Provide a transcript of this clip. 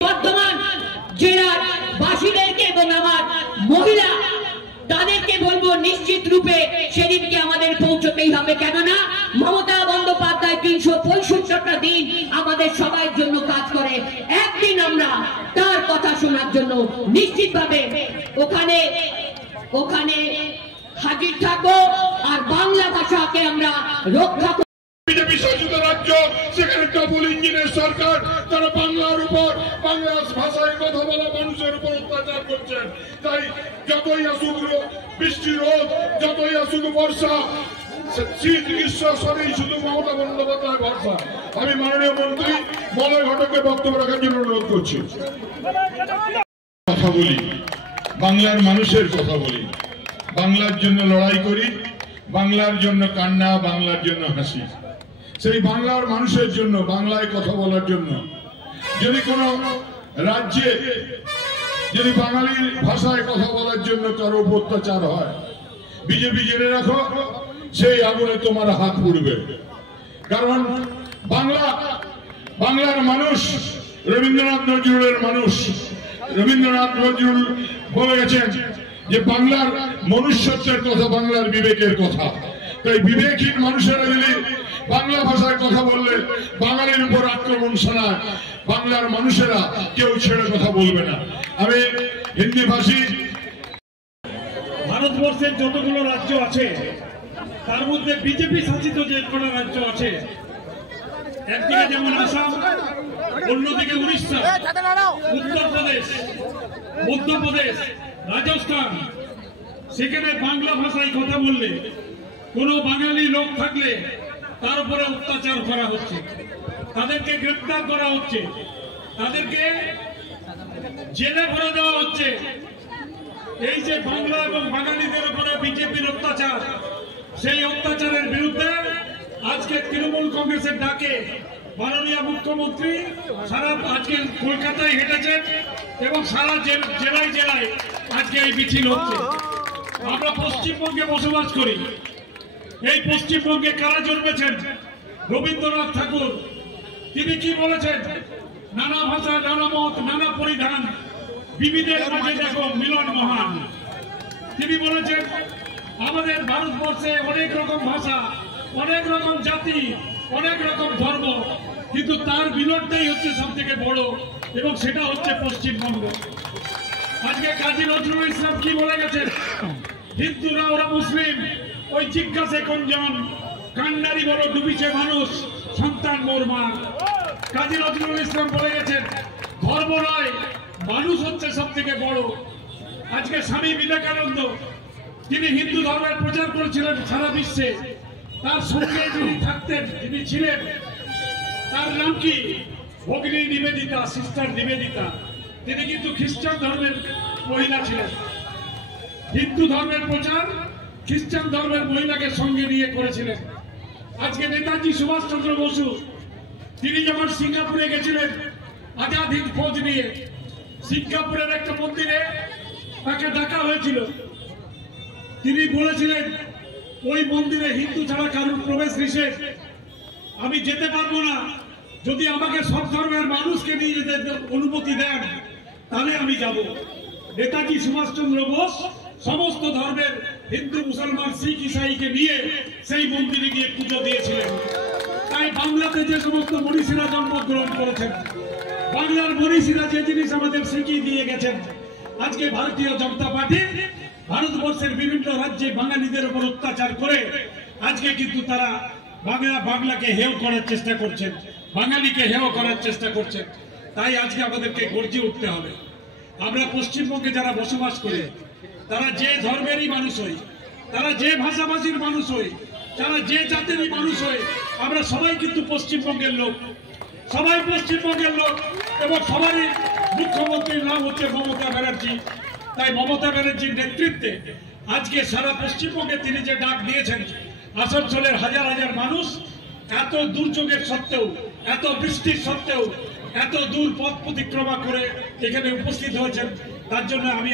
বর্তমান জেলার বাসীদেরকে এবং আমার মহিলা তাদেরকে বলবো নিশ্চিত রূপে সেদিনকে আমাদের পৌঁছতেই হবে, কেননা মমতা বন্দ্যোপাধ্যায় 365টা দিন আমাদের সবার জন্য কাজ করে। একদিন আমরা তার কথা শোনার জন্য নিশ্চিতভাবে ওখানে হাজির থাকবো আর বাংলা ভাষাকে আমরা রক্ষা বিজেপি শাসিত রাজ্য, সেখানে ডবল ইঞ্জিনের সরকার, তারা বাংলার উপর বাংলা ভাষায় কথা বলা মানুষের উপর অত্যাচার করছেন। তাই যতই আসুক বৃষ্টি রোদ, যতই আসুক বর্ষা, শীত গ্রীষ্ম সবই শুধু মমতা বন্দ্যোপাধ্যায় ভরসা। আমি মাননীয় মন্ত্রী মলয় ঘটককে বক্তব্য রাখার জন্য অনুরোধ করছি। কথা বলি, বাংলার মানুষের কথা বলি, বাংলার জন্য লড়াই করি, বাংলার জন্য কান্না, বাংলার জন্য হাসি। সেই বাংলার মানুষের জন্য, বাংলায় কথা বলার জন্য যদি কোন রাজ্যে যদি বাঙালির ভাষায় কথা বলার জন্য কারো অত্যাচার হয়, বিজেপি জেনে রাখো সেই আগুনে তোমার হাত পুড়বে। কারণ বাংলার মানুষ রবীন্দ্রনাথ নজরুলের মানুষ। রবীন্দ্রনাথ নজরুল বলে গেছেন যে বাংলার মনুষ্যত্বের কথা, বাংলার বিবেকের কথা। তাই বিবেকহীন মানুষেরা যদি বাংলা ভাষায় কথা বললে বাঙালির উপর আক্রমণ শোনায়, বাংলার মানুষেরা কেউ ছেড়ে কথা বলবে না। আমি হিন্দি ভাষী ভারতবর্ষের যতগুলো রাজ্য আছে তার মধ্যে বিজেপি শাসিত যে কোনো রাজ্য আছে, একদিকে যেমন আসাম, অন্যদিকে উড়িষ্যা, উত্তরপ্রদেশ, মধ্যপ্রদেশ, রাজস্থান, সেখানে বাংলা ভাষায় কথা বললে কোনো বাঙালি লোক থাকলে তার উপরে অত্যাচার করা হচ্ছে, তাদেরকে গ্রেপ্তার করা হচ্ছে, তাদেরকে জেলে ভরে দেওয়া হচ্ছে। এই যে বাংলা এবং বাঙালিদের উপরে বিজেপির অত্যাচার, সেই অত্যাচারের বিরুদ্ধে আজকে তৃণমূল কংগ্রেসের ডাকে মাননীয় মুখ্যমন্ত্রী আজকে কলকাতায় হেঁটেছেন এবং সারা জেলায় জেলায় আজকে এই মিছিল হচ্ছে। আমরা পশ্চিমবঙ্গে বসবাস করি, এই পশ্চিমবঙ্গে কারা জন্মেছেন? রবীন্দ্রনাথ ঠাকুর। তিনি কি বলেছেন? নানা ভাষা, নানা মত, নানা পরিধান, বিবিধের মাঝে দেখো মিলন মহান। তিনি বলেছেন আমাদের ভারতবর্ষে অনেক রকম ভাষা, অনেক রকম জাতি, অনেক রকম ধর্ম, কিন্তু তার মিলনটাই হচ্ছে সব থেকে বড় এবং সেটা হচ্ছে পশ্চিমবঙ্গ। আজকে কাজী নজরুল ইসলাম কি বলে গেছেন? হিন্দুরা ওরা মুসলিম, ওই জিজ্ঞাসে কোনজন, কান্নারি বড় ডুবিছে মানুষ, সন্তান মোর মা। কাজী নজরুল ইসলাম বলে গেছেন ধর্ম নয়, মানুষ হচ্ছে সব থেকে বড়। আজকে স্বামী বিবেকানন্দ তিনি হিন্দু ধর্মের প্রচার করেছিলেন সারা বিশ্বে, তার সঙ্গে যিনি থাকতেন, যিনি ছিলেন, তার নাম কি? ভগিনী নিবেদিতা, সিস্টার নিবেদিতা। তিনি কিন্তু খ্রিস্টান ধর্মের মহিলা ছিলেন। হিন্দু ধর্মের প্রচার খ্রিস্টান ধর্মের মহিলাকে সঙ্গে নিয়ে করেছিলেন। আজকে নেতাজি সুভাষচন্দ্র বসু তিনি যখন সিঙ্গাপুরে গেছিলেন আজাদ হিন্দ ফৌজ নিয়ে, সিঙ্গাপুরের একটা মন্দিরে তাকে ডাকা হয়েছিল। তিনি বলেছিলেন ওই মন্দিরে হিন্দু ছাড়া কারোর প্রবেশ নিষেধ, আমি যেতে পারবো না, যদি আমাকে সব ধর্মের মানুষকে নিয়ে যেতে অনুমতি দেন তাহলে আমি যাব। নেতাজি সুভাষচন্দ্র বোস সমস্ত ধর্মের হিন্দু, মুসলমান, শিখ, ইসাইকে নিয়ে সেই মন্দিরে গিয়ে পুজো দিয়েছিলেন। তাই বাংলাতে যে সমস্ত মনীষীরা জন্মগ্রহণ করেছেন, বাংলার মনীষীরা যে জিনিস আমাদের শিখিয়ে দিয়ে গেছেন, আজকে ভারতীয় জনতা পার্টি ভারতবর্ষের বিভিন্ন রাজ্যে বাঙালিদের উপর অত্যাচার করে আজকে কিন্তু তারা বাংলাকে হেয় করার চেষ্টা করছেন, বাঙালিকে হেয় করার চেষ্টা করছেন। তাই আজকে আমাদেরকে গর্জে উঠতে হবে। আমরা পশ্চিমবঙ্গে যারা বসবাস করি, তারা যে ধর্মেরই মানুষ হই, তারা যে ভাষাভাষীর মানুষ হই, তারা যে জাতিরই মানুষ হই, আমরা সবাই কিন্তু পশ্চিমবঙ্গের লোক, সবাই পশ্চিমবঙ্গের লোক। এবং সবারই মুখ্যমন্ত্রীর নাম হচ্ছে মমতা ব্যানার্জি। তাই মমতা ব্যানার্জির নেতৃত্বে আজকে সারা পশ্চিমবঙ্গে তিনি যে ডাক দিয়েছেন, আসানসোলের হাজার হাজার মানুষ এত দুর্যোগের সত্ত্বেও, এত বৃষ্টির সত্ত্বেও এত দূর পথ প্রতিক্রমা করে এখানে উপস্থিত হয়েছেন, তার জন্য আমি